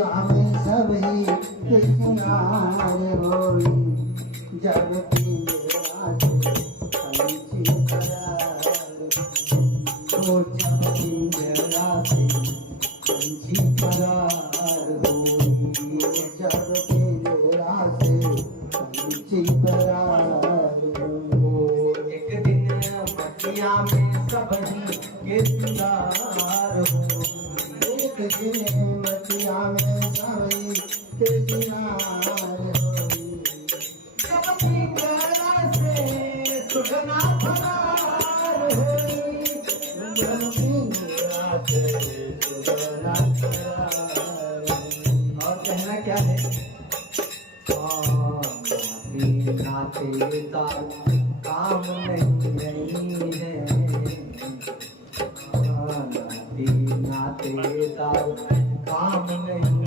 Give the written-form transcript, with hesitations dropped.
हमें सभी किनार होई जब पिंजरा से पंछी करार हो जब पिंजरा से पंछी करार होई जब पिंजरा से पंछी करार हो एक दिन मटिया में सभी किनार हो एक दिन मटिया में सभी किनार होई जब पिंजरा से सुगना फरार होई जब पिंजरा से सुगना फरार और कहना क्या है नाते